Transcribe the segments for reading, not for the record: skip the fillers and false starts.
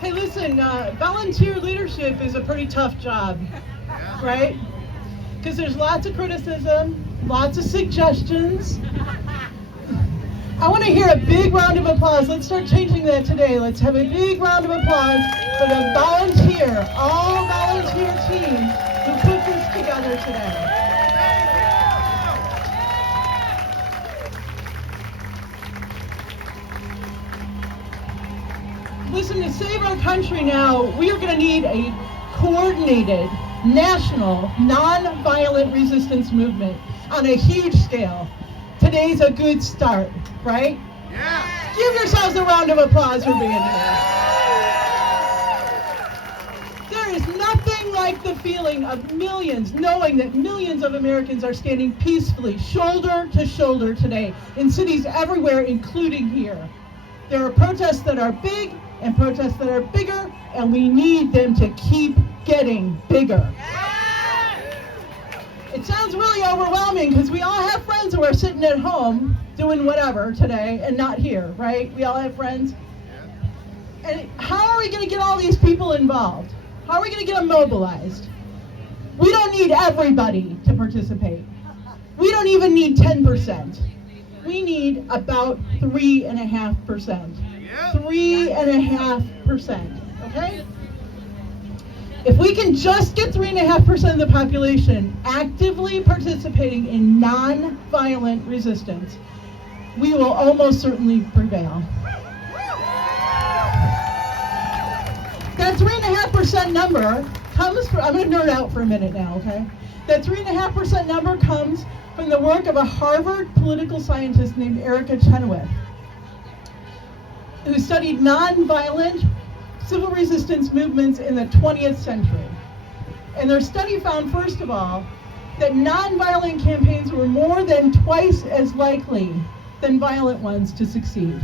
Hey, listen, volunteer leadership is a pretty tough job, right? Because there's lots of criticism, lots of suggestions. I want to hear a big round of applause. Let's start changing that today. Let's have a big round of applause for the all volunteer team who put this together today. Listen, to save our country now, we are going to need a coordinated, national, non-violent resistance movement on a huge scale. Today's a good start, right? Yeah. Give yourselves a round of applause for being here. There is nothing like the feeling of millions, knowing that millions of Americans are standing peacefully, shoulder to shoulder today, in cities everywhere, including here. There are protests that are big and protests that are bigger, and we need them to keep getting bigger. It sounds really overwhelming because we all have friends who are sitting at home doing whatever today and not here, right? We all have friends. And how are we going to get all these people involved? How are we going to get them mobilized? We don't need everybody to participate. We don't even need 10%. We need about 3.5%. 3.5%, okay? If we can just get 3.5% of the population actively participating in non-violent resistance, we will almost certainly prevail. That 3.5% number comes from, I'm going to nerd out for a minute now, okay? That 3.5% number comes from the work of a Harvard political scientist named Erica Chenoweth, who studied non-violent civil resistance movements in the 20th century. And their study found, first of all, that non-violent campaigns were more than twice as likely than violent ones to succeed.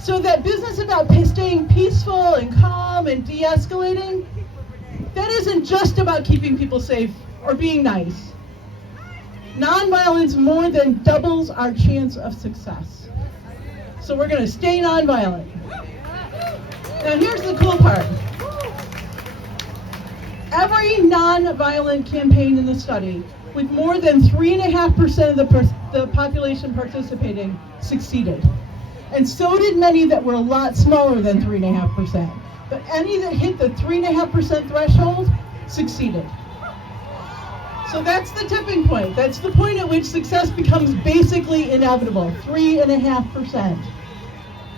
So that business about staying peaceful and calm and de-escalating, that isn't just about keeping people safe or being nice. Non-violence more than doubles our chance of success. So we're going to stay nonviolent. Now here's the cool part. Every nonviolent campaign in the study, with more than 3.5% of the population participating, succeeded. And so did many that were a lot smaller than 3.5%. But any that hit the 3.5% threshold succeeded. So that's the tipping point. That's the point at which success becomes basically inevitable, 3.5%.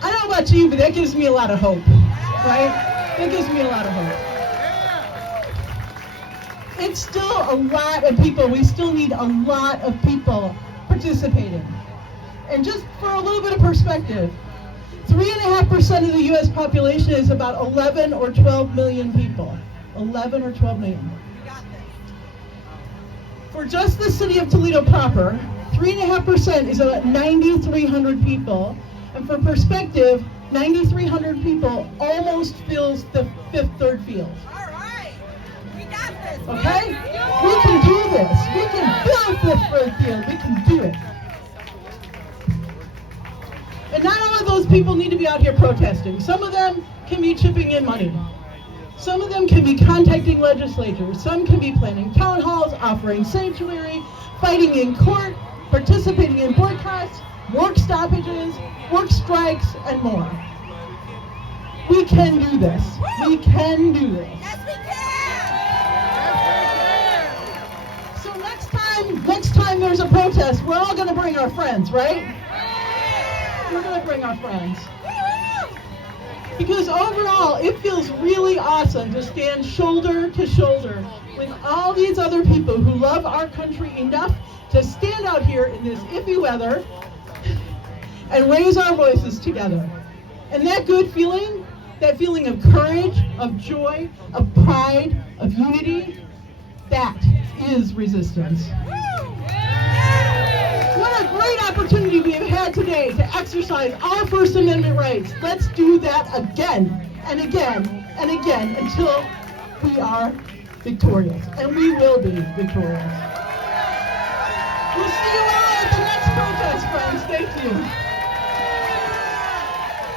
I don't know about you, but that gives me a lot of hope, right? That gives me a lot of hope. It's still a lot of people. We still need a lot of people participating. And just for a little bit of perspective, 3.5% of the U.S. population is about 11 or 12 million people. 11 or 12 million. For just the city of Toledo proper, 3.5% is about 9,300 people. And for perspective, 9,300 people almost fills the third field. All right. We got this. Okay? We can do this. We can fill the third field. We can do it. And not all of those people need to be out here protesting. Some of them can be chipping in money. Some of them can be contacting legislatures. Some can be planning town halls, offering sanctuary, fighting in court, participating in boycotts, work stoppages, work strikes, and more. We can do this. We can do this. Yes, we can. So next time there's a protest, we're all going to bring our friends, right? We're going to bring our friends. Because overall, it feels really awesome to stand shoulder to shoulder with all these other people who love our country enough to stand out here in this iffy weather and raise our voices together. And that good feeling, that feeling of courage, of joy, of pride, of unity, that is resistance. What a great opportunity we have had today to exercise our First Amendment rights. Let's do that again and again and again until we are victorious. And we will be victorious. We'll see you all at the next protest, friends. Thank you.